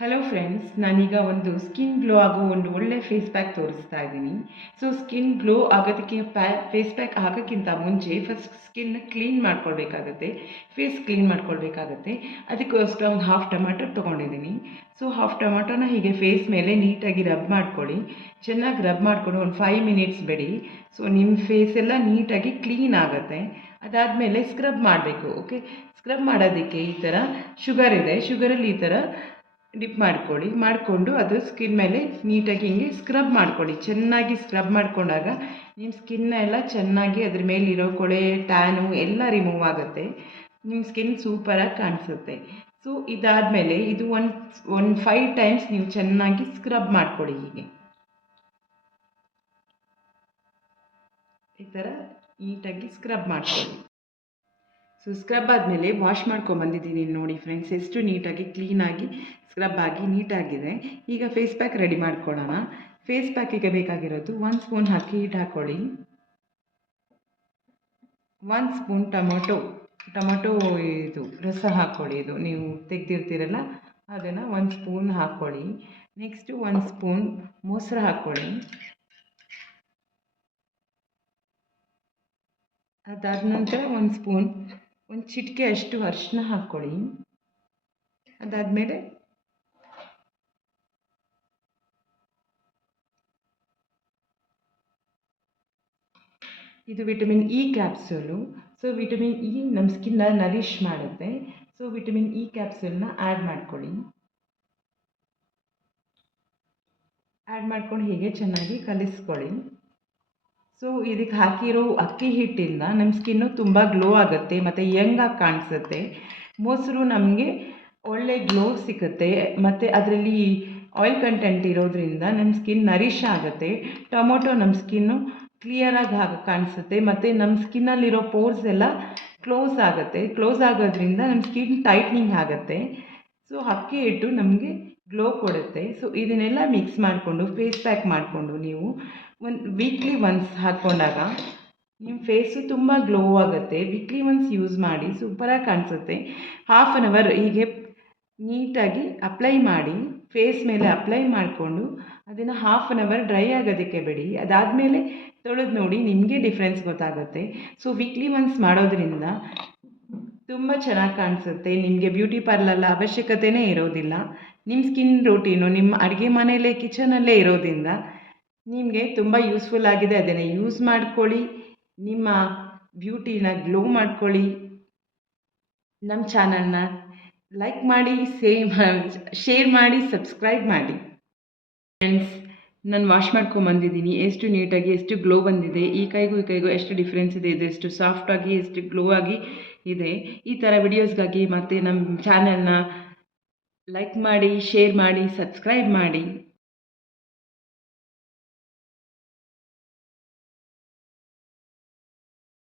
Hello friends, ನಾನೀಗ ಒಂದು skin glow ಆಗೋ ಒಂದು ಒಳ್ಳೆ ಫೇಸ್ ಪ್ಯಾಕ್ ತೋರಿಸ್ತಾ ಇದ್ದೀನಿ. ಸೊ ಸ್ಕಿನ್ ಗ್ಲೋ ಆಗೋದಕ್ಕೆ ಫೇಸ್ ಪ್ಯಾಕ್ ಹಾಕೋಕ್ಕಿಂತ ಮುಂಚೆ ಫಸ್ಟ್ ಸ್ಕಿನ್ನ ಕ್ಲೀನ್ ಮಾಡ್ಕೊಳ್ಬೇಕಾಗತ್ತೆ, ಫೇಸ್ ಕ್ಲೀನ್ ಮಾಡ್ಕೊಳ್ಬೇಕಾಗತ್ತೆ. ಅದಕ್ಕೋಸ್ಕರ ಒಂದು ಹಾಫ್ ಟೊಮ್ಯಾಟೊ ತೊಗೊಂಡಿದ್ದೀನಿ. ಸೊ ಹಾಫ್ ಟೊಮ್ಯಾಟೊನ ಹೀಗೆ ಫೇಸ್ ಮೇಲೆ ನೀಟಾಗಿ ರಬ್ ಮಾಡ್ಕೊಳ್ಳಿ. ಚೆನ್ನಾಗಿ ರಬ್ ಮಾಡಿಕೊಂಡು ಒಂದು 5 ಮಿನಿಟ್ಸ್ ಬಿಡಿ. ಸೊ ನಿಮ್ಮ ಫೇಸ್ ಎಲ್ಲ ನೀಟಾಗಿ ಕ್ಲೀನ್ ಆಗುತ್ತೆ. ಅದಾದಮೇಲೆ ಸ್ಕ್ರಬ್ ಮಾಡಬೇಕು. ಓಕೆ, ಸ್ಕ್ರಬ್ ಮಾಡೋದಕ್ಕೆ ಈ ಥರ ಶುಗರ್ ಇದೆ, ಶುಗರಲ್ಲಿ ಈ ಥರ ಡಿಪ್ ಮಾಡಿಕೊಂಡು ಅದು ಸ್ಕಿನ್ ಮೇಲೆ ನೀಟಾಗಿ ಹಿಂಗೆ ಸ್ಕ್ರಬ್ ಮಾಡ್ಕೊಳ್ಳಿ. ಚೆನ್ನಾಗಿ ಸ್ಕ್ರಬ್ ಮಾಡಿಕೊಂಡಾಗ ನಿಮ್ಮ ಸ್ಕಿನ್ನ ಎಲ್ಲ ಚೆನ್ನಾಗಿ ಅದ್ರ ಮೇಲಿರೋ ಕೊಳೆ, ಟ್ಯಾನು ಎಲ್ಲ ರಿಮೂವ್ ಆಗುತ್ತೆ. ನಿಮ್ಮ ಸ್ಕಿನ್ ಸೂಪರಾಗಿ ಕಾಣಿಸುತ್ತೆ. ಸೊ ಇದಾದಮೇಲೆ ಇದು ಒಂದು 5 ಟೈಮ್ಸ್ ನೀವು ಚೆನ್ನಾಗಿ ಸ್ಕ್ರಬ್ ಮಾಡ್ಕೊಳ್ಳಿ. ಹೀಗೆ ಈ ಥರ ನೀಟಾಗಿ ಸ್ಕ್ರಬ್ ಮಾಡ್ಕೊಳ್ಳಿ. ಸೊ ಸ್ಕ್ರಬ್ ಆದಮೇಲೆ ವಾಶ್ ಮಾಡ್ಕೊಂಬಂದಿದ್ದೀನಿ ನೋಡಿ ಫ್ರೆಂಡ್ಸ್, ಎಷ್ಟು ನೀಟಾಗಿ ಕ್ಲೀನಾಗಿ ಸ್ಕ್ರಬ್ ಆಗಿ ನೀಟಾಗಿದೆ. ಈಗ ಫೇಸ್ ಪ್ಯಾಕ್ ರೆಡಿ ಮಾಡ್ಕೊಳ್ಳೋಣ. ಫೇಸ್ ಪ್ಯಾಕಿಗೆ ಬೇಕಾಗಿರೋದು 1 ಸ್ಪೂನ್ ಅಕ್ಕಿ ಹಿಟ್ಟು ಹಾಕ್ಕೊಳ್ಳಿ, 1 ಸ್ಪೂನ್ ಟೊಮೊಟೊ ಇದು ರಸ ಹಾಕ್ಕೊಳ್ಳಿ. ಇದು ನೀವು ತೆಗೆದಿರ್ತೀರಲ್ಲ ಅದನ್ನು 1 ಸ್ಪೂನ್ ಹಾಕ್ಕೊಳ್ಳಿ. ನೆಕ್ಸ್ಟು 1 ಸ್ಪೂನ್ ಮೊಸರು ಹಾಕ್ಕೊಳ್ಳಿ. ಅದಾದ ನಂತರ 1 ಸ್ಪೂನ್, ಒಂದು ಚಿಟಿಕೆ ಅಷ್ಟು ಅರಿಶಿನ ಹಾಕ್ಕೊಳ್ಳಿ. ಅದಾದಮೇಲೆ ಇದು vitamin E capsule. So vitamin E ನಮ್ಮ ಸ್ಕಿನ್ನ ನರಿಷ್ ಮಾಡುತ್ತೆ. ಸೊ ವಿಟಮಿನ್ ಇ ಕ್ಯಾಪ್ಸೂಲ್ನ ಆ್ಯಡ್ ಮಾಡ್ಕೊಳ್ಳಿ. ಆ್ಯಡ್ ಮಾಡ್ಕೊಂಡು ಹೀಗೆ ಚೆನ್ನಾಗಿ ಕಲಿಸ್ಕೊಳ್ಳಿ. ಸೊ ಇದಕ್ಕೆ ಹಾಕಿರೋ ಅಕ್ಕಿ ಹಿಟ್ಟಿಂದ ನಮ್ಮ ಸ್ಕಿನ್ನು ತುಂಬ ಗ್ಲೋ ಆಗುತ್ತೆ ಮತ್ತು ಯಂಗಾಗಿ ಕಾಣಿಸುತ್ತೆ. ಮೊಸರು ನಮಗೆ ಒಳ್ಳೆ ಗ್ಲೋ ಸಿಗುತ್ತೆ ಮತ್ತು ಅದರಲ್ಲಿ ಆಯಿಲ್ ಕಂಟೆಂಟ್ ಇರೋದ್ರಿಂದ ನಮ್ಮ ಸ್ಕಿನ್ ನರಿಷ್ ಆಗುತ್ತೆ. ಟೊಮೊಟೊ ನಮ್ಮ ಸ್ಕಿನ್ನು ಕ್ಲಿಯರಾಗಿ ಕಾಣಿಸುತ್ತೆ ಮತ್ತು ನಮ್ಮ ಸ್ಕಿನ್ನಲ್ಲಿರೋ ಪೋರ್ಸ್ ಎಲ್ಲ ಕ್ಲೋಸ್ ಆಗೋದ್ರಿಂದ ನಮ್ಮ ಸ್ಕಿನ್ ಟೈಟ್ನಿಂಗ್ ಆಗುತ್ತೆ. ಸೊ ಅಕ್ಕಿ ಹಿಟ್ಟು ನಮಗೆ ಗ್ಲೋ ಕೊಡುತ್ತೆ. ಸೊ ಇದನ್ನೆಲ್ಲ ಮಿಕ್ಸ್ ಮಾಡಿಕೊಂಡು ಫೇಸ್ ಪ್ಯಾಕ್ ಮಾಡಿಕೊಂಡು ನೀವು ವೀಕ್ಲಿ ಒನ್ಸ್ ಹಾಕ್ಕೊಂಡಾಗ ನಿಮ್ಮ ಫೇಸು ತುಂಬ ಗ್ಲೋ ಆಗುತ್ತೆ. ವೀಕ್ಲಿ ಒನ್ಸ್ ಯೂಸ್ ಮಾಡಿ, ಸೂಪರಾಗಿ ಕಾಣಿಸುತ್ತೆ. ಹಾಫ್ ಆನ್ ಅವರ್ ಹೀಗೆ ನೀಟಾಗಿ ಅಪ್ಲೈ ಮಾಡಿ, ಫೇಸ್ ಮೇಲೆ ಅಪ್ಲೈ ಮಾಡಿಕೊಂಡು ಅದನ್ನು ಹಾಫ್ ಆನ್ ಅವರ್ ಡ್ರೈ ಆಗೋದಕ್ಕೆ ಬಿಡಿ. ಅದಾದಮೇಲೆ ತೊಳೆದು ನೋಡಿ, ನಿಮಗೆ ಡಿಫ್ರೆನ್ಸ್ ಗೊತ್ತಾಗುತ್ತೆ. ಸೊ ವೀಕ್ಲಿ ಒನ್ಸ್ ಮಾಡೋದ್ರಿಂದ ತುಂಬ ಚೆನ್ನಾಗಿ ಕಾಣಿಸುತ್ತೆ. ನಿಮಗೆ ಬ್ಯೂಟಿ ಪಾರ್ಲರ್ ಅವಶ್ಯಕತೆಯೇ ಇರೋದಿಲ್ಲ. ನಿಮ್ಮ ಸ್ಕಿನ್ ರೂಟೀನು ನಿಮ್ಮ ಅಡುಗೆ ಮನೆಯಲ್ಲೇ ಕಿಚನಲ್ಲೇ ಇರೋದ್ರಿಂದ ನಿಮಗೆ ತುಂಬ ಯೂಸ್ಫುಲ್ ಆಗಿದೆ. ಅದನ್ನು ಯೂಸ್ ಮಾಡ್ಕೊಳ್ಳಿ, ನಿಮ್ಮ ಬ್ಯೂಟಿನ ಗ್ಲೋ ಮಾಡ್ಕೊಳ್ಳಿ. ನಮ್ಮ ಚಾನಲ್ನ ಲೈಕ್ ಮಾಡಿ, ಶೇರ್ ಮಾಡಿ, ಸಬ್ಸ್ಕ್ರೈಬ್ ಮಾಡಿ. ಫ್ರೆಂಡ್ಸ್, ನಾನು ವಾಶ್ ಮಾಡ್ಕೊಂಬಂದಿದ್ದೀನಿ. ಎಷ್ಟು ನೀಟಾಗಿ ಎಷ್ಟು ಗ್ಲೋ ಬಂದಿದೆ. ಈ ಕೈಗೂ ಎಷ್ಟು ಡಿಫ್ರೆನ್ಸ್ ಇದೆ. ಇದು ಎಷ್ಟು ಸಾಫ್ಟಾಗಿ ಎಷ್ಟು ಗ್ಲೋ ಆಗಿ ಇದೆ. ಈ ಥರ ವಿಡಿಯೋಸ್ಗಾಗಿ ಮತ್ತು ನಮ್ಮ ಚಾನಲ್ನ ಲೈಕ್ ಮಾಡಿ, ಶೇರ್ ಮಾಡಿ, ಸಬ್ಸ್ಕ್ರೈಬ್ ಮಾಡಿ.